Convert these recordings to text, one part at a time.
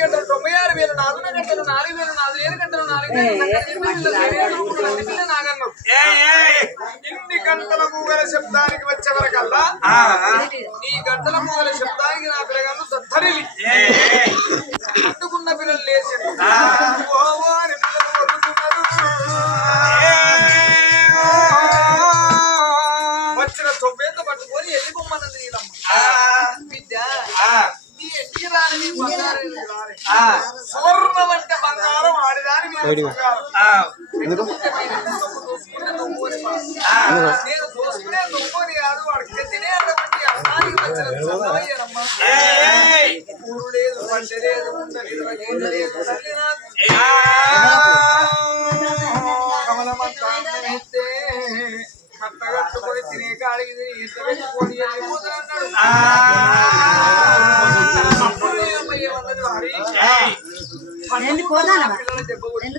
గంటలు తొంభై ఆరు వేలు నాలుగు గంటలు నాలుగు వేలు నాలుగు ఏడు గంటలు నాలుగు వేలు నాగన్నం. ఇన్ని గంటల మూగల శబ్దానికి వచ్చే వరకల్లా. ఈ గంటల మూగల శబ్దానికి నా పిల్లగాను దత్తరిలి. అందుకున్న పిల్లలు లేచి సువర్ణం అంటే బంగారం ఆడిదాని మీద బంగారం ఆ. ఎందుకు? దోసుకుంటే దొంగోని పాడు. ఆ. నేను దోసుకునే దొంగోని కాదు వాడికి తినే అటువంటి అన్నానికి వచ్చిన చల్లవయ్యానమ్మా. ఏయ్, ఊరు లేదు పంట లేదు ఉండ లేదు నీడ లేదు తల్లి నాకు ఏయ్. కమలమంతా అందమిస్తే కట్టగట్టుకొని తినే కాడికి తిని ఇంత ఏంది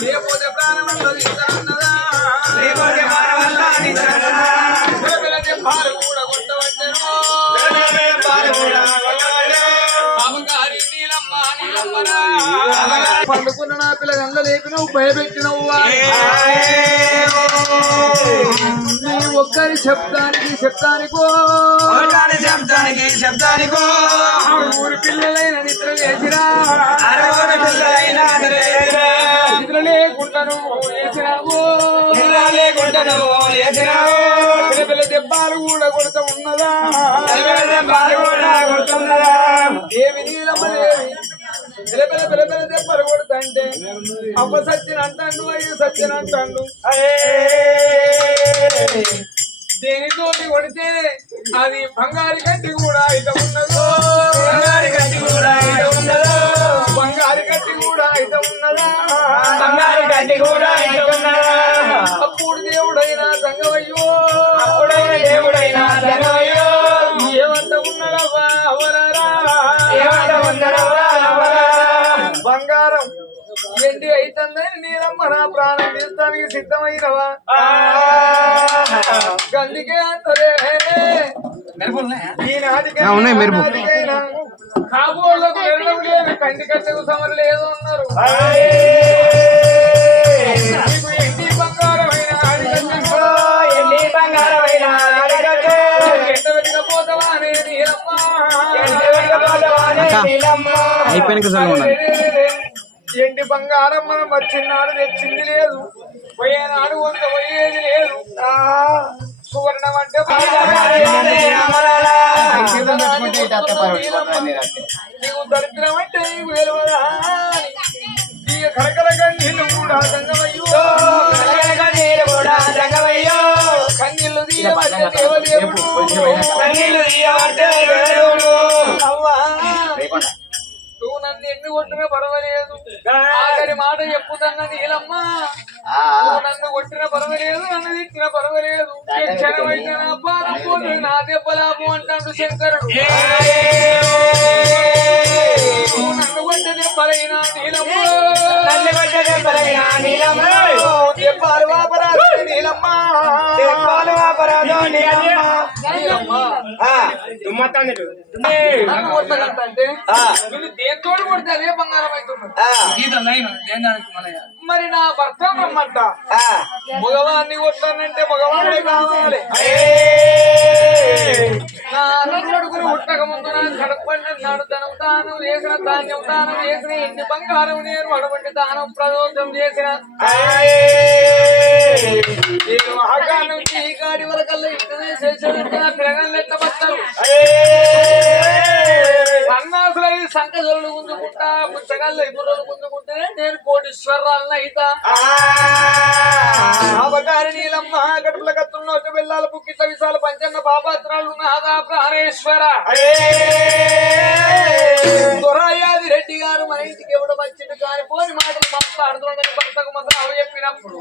లేకపోతే ప్రాణం లేకపోతే పాలు కూడా పండుకున్న నా పిల్లగండ్ల లేపినవు భయపెట్టినవు నీ ఒక్కరి శబ్దానికి శబ్దానికో. శబ్దానికి శబ్దానికో ఊరి పిల్లలైన నిద్ర లేచిరా. దెబ్బలు కూడా కొడుతూ ఉన్నదా పాలు కూడా కొడుతున్నదా. దేవి నీలమ్మ దేవి పిల్ల పిల్ల పిల్ల పిల్ల దెబ్బలు కొడుతుంటే అవ్వ సత్యన అంటాడు అయ్య సత్యన అంటాడు. దేనితోటి కొడితే అది బంగారు కట్టి కూడా ఇట ఉన్నదో బంగారు గట్టి కూడా ఇటు ఉన్నదా. బంగారు కట్టి కూడా ఇట ఉన్నదా బంగారు గట్టి కూడా ఇటు ఉన్నదా. అప్పుడు దేవుడైన సంగమయ్యో అప్పుడైన దేవుడైన జగమయ్యో. ఏమంట ఉన్నడవ్వా అవరారా ఏమంట ఉన్నడవ్వా అవరా. బంగారం ఎండి అయితుందని నేనమ్మ నా ప్రాణం తీస్తానికి సిద్ధమైనవా. గందికే అంతరే ఈనాటికైనా కాబోళ్ళకు వెళ్ళడం లేదు కంటి కట్టకు సమరు లేదు అన్నారు. బంగారమైన ఎన్ని బంగారమైన అడగట్టు. ఎండ వెతకపోతావా బంగారం? మనం వచ్చినాడు తెచ్చింది లేదు. పోయేనాడు వంద పోయేది లేదు. ఆ, సువర్ణం అంటే. నీకు దరిద్రం అంటే ఈ కరకల కన్నీళ్ళు కూడా కూడా జగమయ్యో. కన్నీళ్ళు తీయబట్టే దేవదేవుడు కన్నీళ్ళు తీయబట్టే దేవుడు. అవ్వా నువ్వు నన్ను ఎన్ని కొట్టినా పర్వాలేదు ఆఖరి మాట చెప్పుతన్న నీలమ్మ నన్ను కొట్టినా పర్వాలేదు నన్ను తిట్టినా పర్వాలేదు. పానం పోతుంది నా దెబ్బలాపు అంటాడు శంకరుడు. నన్ను కొట్టే దెబ్బలైనా నీలమ్మ నీలమ్మ. వాపరాదు నీలమ్మ వాపరాదు నీలమ్మ. మరి నా భర్త నమ్మంట ఆ. మగవాన్ని కొట్టానంటే మగవాడే కావాలి ఏ. ఉట్టక ముందు కడపండి నాడు ధనం దానం చేసిన ధాన్యం దానం చేసిన ఎన్ని బంగారం నేను అడవంటి దానం ప్రదోషం చేసిన నేను నుంచి ఈ గాడి వరకల్లా ఇటు చేసేదంటే ఆ పిల్లగాళ్ళు సంకజలు గుంజుకుంటా పుచ్చగాళ్ళు ఇబ్బుర్రలు గుంజుకుంటే నేను కోటీశ్వరాలను అయితా. అవగారి నీలమ్మ గడుపుల కత్తున్న ఒక బిల్లాల బుక్కిట్ల విశాల పంచన్న పాపాత్రాలు నాదా ప్రాణేశ్వర దొరాయాది రెడ్డి గారు మన ఇంటికి ఎవడు వచ్చిండు కాని పోని మాటలు మాట్లాడుతున్నాడని భర్తకు మాత్రం అవి చెప్పినప్పుడు.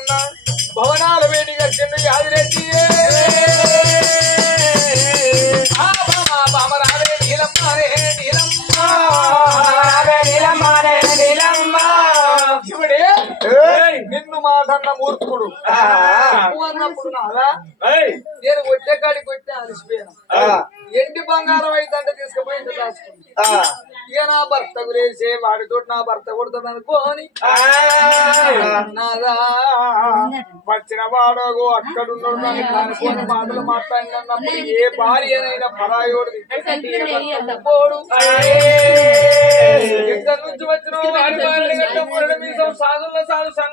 ఉన్న భవనాల వేడిగా చిన్న యాదిరెడ్డి నిన్ను మాటన్న మూర్ఖుడు. అన్నప్పుడు నేను కొట్టే కాడికి కొట్టే అలసిపోయాను. ఎండి బంగారం అయితే అంటే తీసుకుపోయి ఇక నా భర్త గురేసే వాడితో నా భర్త కొడుతుంది అనుకోని. వచ్చిన వాడోగో అక్కడున్నాడు కానీ కానిపోని మాటలు మాట్లాడినప్పుడు ఏ భార్యనైనా పరాయోడు పోడు ఇద్దరు నుంచి వచ్చిన వాడి భార్య మీసం సాధుల్లో సాధు సంఘ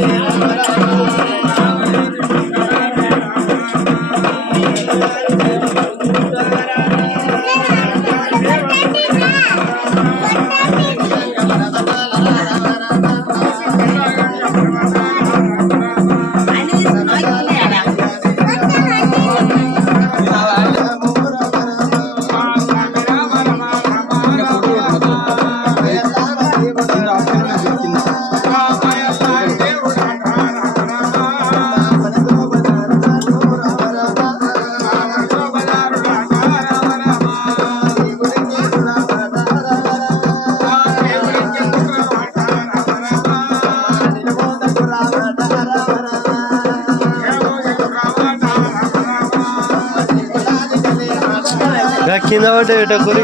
Thank you. রাখি না ওটা এটা করি